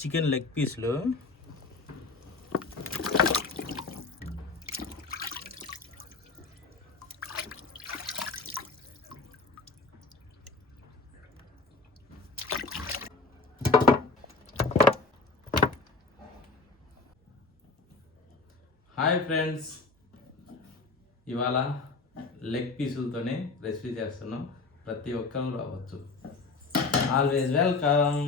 Chicken leg పీస్లు hi friends, ఇవాళ leg పీసులతోనే recipe చేస్తున్నాం. ప్రతి ఒక్కరు రావచ్చు. Always welcome.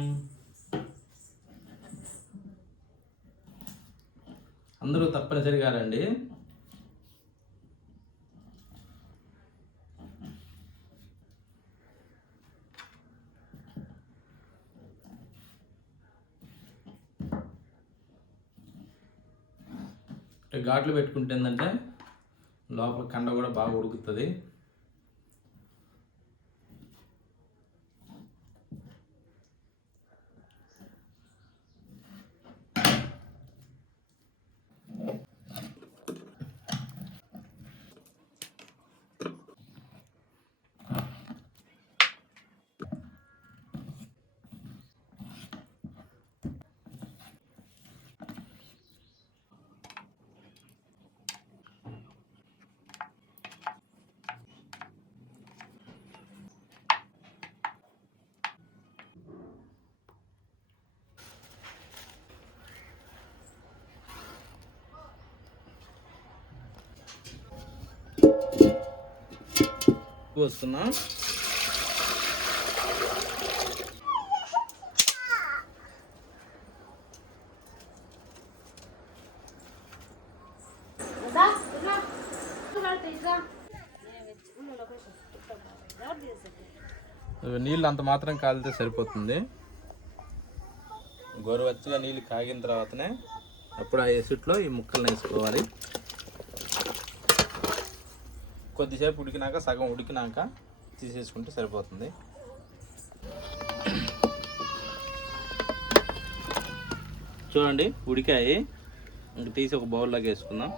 అందరూ తప్పనిసరిగా రండి. ఘాట్లు పెట్టుకుంటే ఏంటంటే లోపల కండ కూడా బాగా ఉడుకుతుంది. పోసుకున్నాం. నీళ్ళు అంత మాత్రం కాలితే సరిపోతుంది. గోరువెచ్చగా నీళ్ళు కాగిన తర్వాతనే అప్పుడు ఆ ఎసిట్లో ఈ ముక్కలను వేసుకోవాలి. కొద్దిసేపు ఉడికినాక, సగం ఉడికినాక తీసేసుకుంటే సరిపోతుంది. చూడండి ఉడికాయి. ఇంక తీసి ఒక బౌల్లోకి వేసుకుందాం.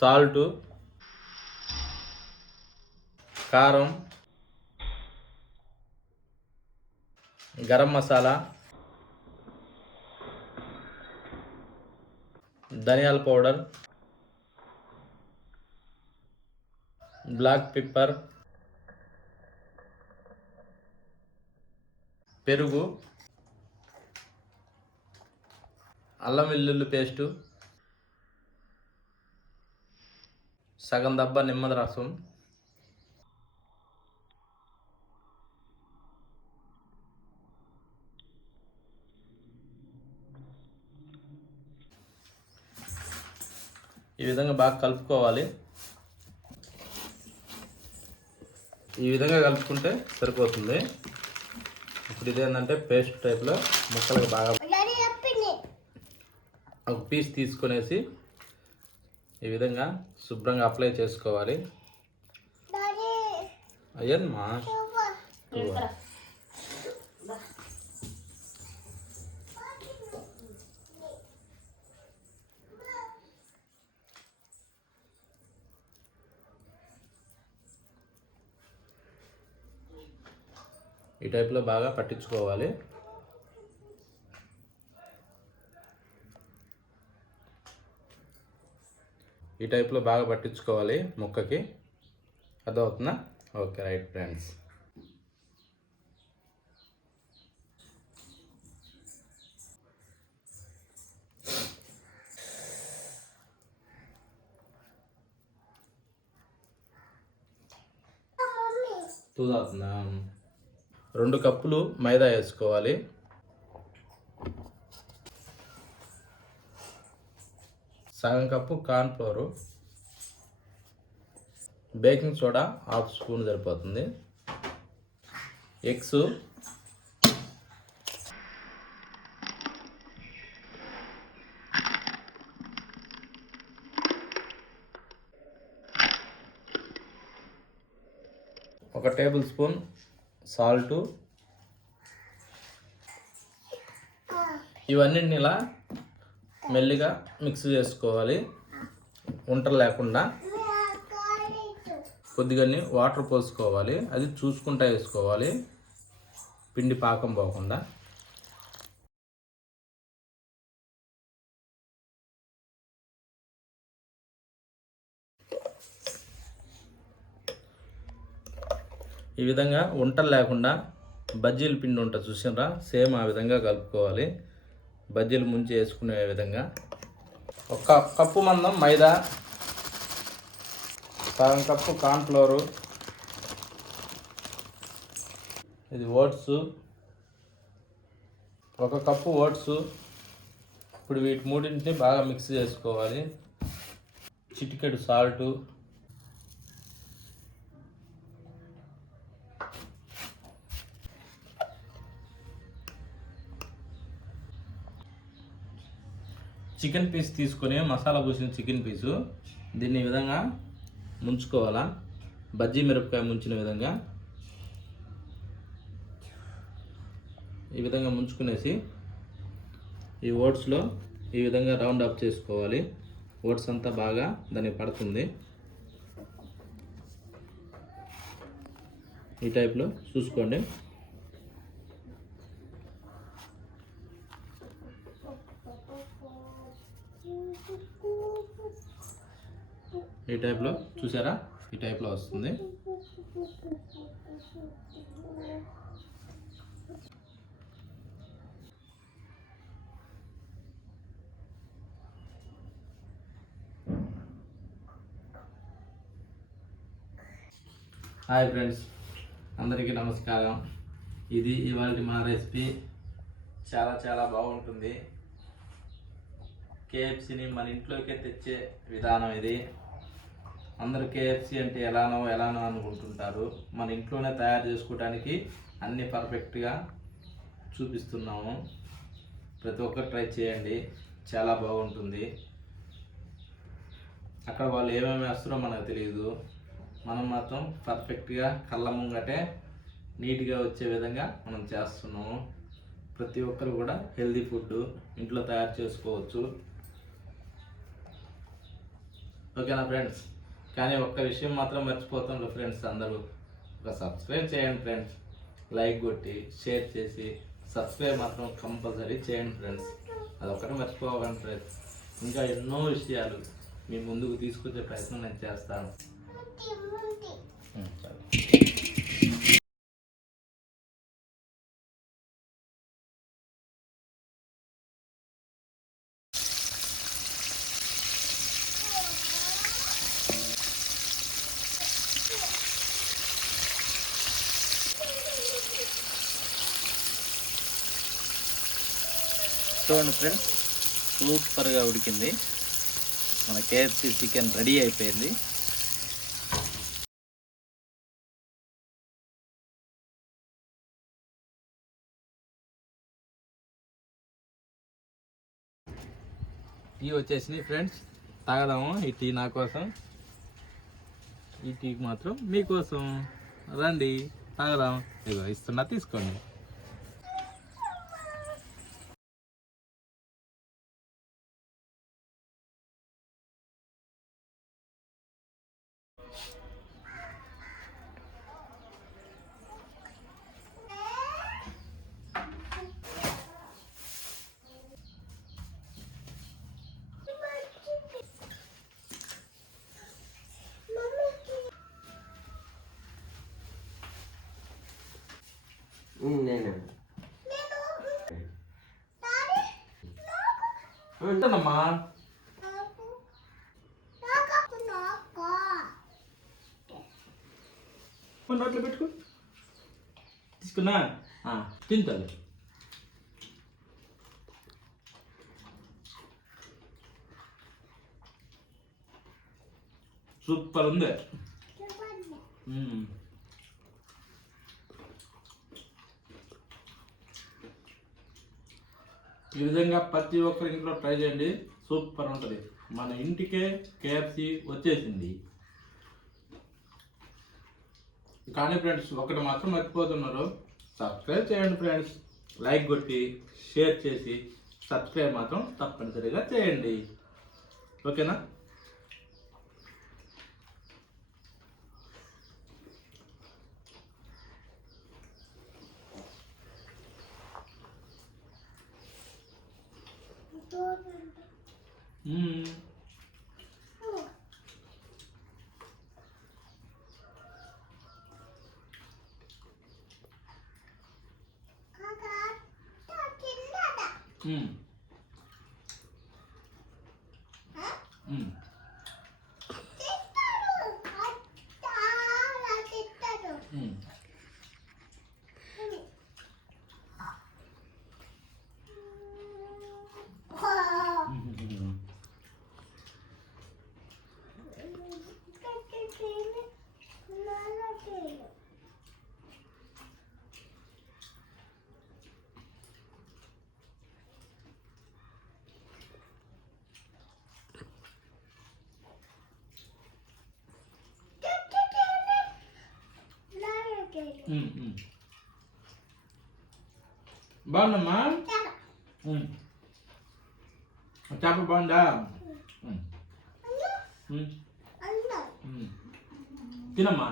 సాల్టు, కారం, గరం మసాలా, ధనియాల పౌడర్, బ్లాక్ పెప్పర్, పెరుగు, అల్లం వెల్లుల్లి పేస్టు, సగం దబ్బా నిమ్మద రసం, ఈ విధంగా బాగా కలుపుకోవాలి. ఈ విధంగా కలుపుకుంటే సరిపోతుంది. ఇప్పుడు ఇదేంటంటే పేస్ట్ టైప్లో ముక్కలకు బాగా ఒక పీస్ తీసుకునేసి ఈ విధంగా శుభ్రంగా అప్లై చేసుకోవాలి. అయ్యమ్మా ఈ టైప్లో బాగా పట్టించుకోవాలి. ఈ టైప్లో బాగా పట్టించుకోవాలి ముక్కకి. అర్థమవుతుందా? Okay, right friends. అవుతుందా? 2 కప్పులు మైదా వేసుకోవాలి. సగం cup corn flour, baking soda 1/2 spoon సరిపోతుంది. ఎగ్స్, 1 టేబుల్ స్పూన్ సాల్టు, ఇవన్నీ ఇలా మెల్లిగా మిక్స్ చేసుకోవాలి. ఉంటలు లేకుండా కొద్దిగా వాటర్ పోసుకోవాలి. అది చూసుకుంటా వేసుకోవాలి, పిండి పాకం పోకుండా. ఈ విధంగా ఉంటలు లేకుండా బజ్జీల పిండి ఉంటుంది చూసినరా, సేమ్ ఆ విధంగా కలుపుకోవాలి. బజ్జీలు ముంచి వేసుకునే విధంగా. 1 కప్పు మందం మైదా, 1 కప్పు కార్న్ఫ్లోరు, ఇది ఓట్స్, 1 కప్పు ఓట్స్. ఇప్పుడు వీటి మూడింటిని బాగా మిక్స్ చేసుకోవాలి. చిటికెడు సాల్టు, చికెన్ పీస్ తీసుకొని మసాలా పూసిన చికెన్ పీసు దీన్ని ఈ విధంగా ముంచుకోవాలా, బజ్జీ మిరపకాయ ముంచిన విధంగా. ఈ విధంగా ముంచుకునేసి ఈ ఓట్స్లో ఈ విధంగా రౌండ్ అప్ చేసుకోవాలి. ఓట్స్ అంతా బాగా దానికి పడుతుంది. ఈ టైప్లో చూసుకోండి. ఈ టైప్లో చూసారా, ఈ టైప్లో వస్తుంది. హాయ్ ఫ్రెండ్స్, అందరికీ నమస్కారం. ఇది ఇవాళ మా రెసిపీ. చాలా బాగుంటుంది. కేఎఫ్సీని మన ఇంట్లోకే తెచ్చే విధానం ఇది. అందరూ కేఎఫ్సీ అంటే ఎలానో అనుకుంటుంటారు. మన ఇంట్లోనే తయారు చేసుకోవడానికి అన్నీ పర్ఫెక్ట్గా చూపిస్తున్నాము. ప్రతి ఒక్కరు ట్రై చేయండి, చాలా బాగుంటుంది. అక్కడ వాళ్ళు ఏమేమి వేస్తారో మనకు తెలియదు. మనం మాత్రం పర్ఫెక్ట్గా కళ్ళ ముంగటే నీట్గా వచ్చే విధంగా మనం చేస్తున్నాము. ప్రతి ఒక్కరు కూడా హెల్దీ ఫుడ్ ఇంట్లో తయారు చేసుకోవచ్చు. ఓకేనా ఫ్రెండ్స్? కానీ ఒక్క విషయం మాత్రం మర్చిపోతాను ఫ్రెండ్స్, అందరూ ఒక సబ్స్క్రైబ్ చేయండి ఫ్రెండ్స్. లైక్ కొట్టి షేర్ చేసి సబ్స్క్రైబ్ మాత్రం కంపల్సరీ చేయండి ఫ్రెండ్స్. అదొక్కటి మర్చిపోకండి ఫ్రెండ్స్. ఇంకా ఎన్నో విషయాలు మీ ముందుకు తీసుకొచ్చే ప్రయత్నం నేను చేస్తాను. చూడండి ఫ్రెండ్స్, సూపర్గా ఉడికింది. మన కేఎఫ్సీ చికెన్ రెడీ అయిపోయింది. టీ వచ్చేసింది ఫ్రెండ్స్, తాగదాము. ఈ టీ నా కోసం, ఈ టీ మాత్రం మీకోసం. రండి తాగదాం. ఇదిగో ఇస్తున్నా, తీసుకోండి. ఉంటానమ్మా. నోట్లో పెట్టుకో, తీసుకున్నా తింటాను. సూపర్ ఉంది. ఈ విధంగా ప్రతి ఒక్కరి ఇంట్లో ట్రై చేయండి, సూపర్ ఉంటుంది. మన ఇంటికే కేఎఫ్సీ వచ్చేసింది. కానీ ఫ్రెండ్స్ ఒకటి మాత్రం మర్చిపోతున్నారు, సబ్స్క్రైబ్ చేయండి ఫ్రెండ్స్. లైక్ కొట్టి షేర్ చేసి సబ్స్క్రైబ్ మాత్రం తప్పనిసరిగా చేయండి. ఓకేనా? బాగుందమ్మా? చేప బాగుందా? తినమ్మా.